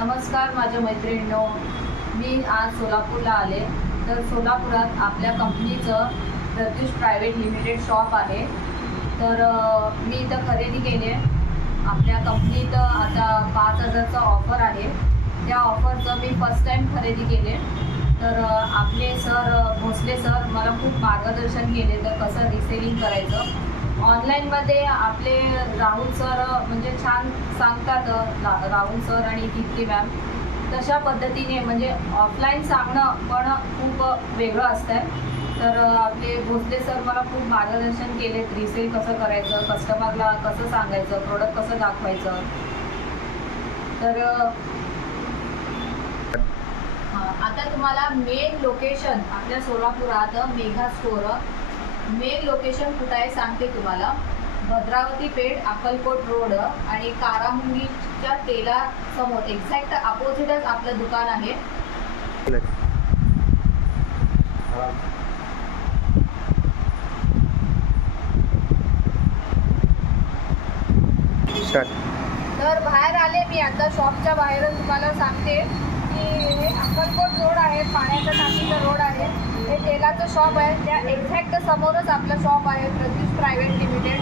नमस्कार माझ्या मैत्रिणींनो, मी आज सोलापूरला आले. तर सोलापुरात आपल्या कंपनीचं प्रत्युष प्रायव्हेट लिमिटेड शॉप आहे. तर मी इथं खरेदी केली आहे. आपल्या कंपनीत आता 5,000चं ऑफर आहे. त्या ऑफरचं मी फर्स्ट टाईम खरेदी केले. तर आपले सर भोसले सर मला खूप मार्गदर्शन केले तर कसं रिसेलिंग करायचं. ऑनलाईनमध्ये आपले राहुल सर म्हणजे छान सांगतात, राहुल सर आणि दीप्ती मॅम. तशा पद्धतीने म्हणजे ऑफलाईन सांगणं पण खूप वेगळं असतं. तर आपले भोसले सर मला खूप मार्गदर्शन केले, रिसेल कसं करायचं, कस्टमरला कसं सांगायचं, प्रोडक्ट कसं दाखवायचं. तर आता तुम्हाला मेन लोकेशन आपल्या सोलापुरात मेघा स्टोअर मेन लोकेशन कुठं आहे सांगते तुम्हाला. भद्रावती पेठ, अक्कलकोट रोड आणि कारामुंगीच्या टेला समोर एक्झॅक्ट अपोजिटच आपलं दुकान आहे. तर बाहेर आले मी आता शॉपच्या बाहेरच. तुम्हाला सांगते की हे अक्कलकोट रोड आहे, पाण्याच्या टाकीचा रोड आहे. हे तेलाचं शॉप आहे, त्या एक्झॅक्ट समोरच आपलं शॉप आहे प्रत्युष प्रायव्हेट लिमिटेड.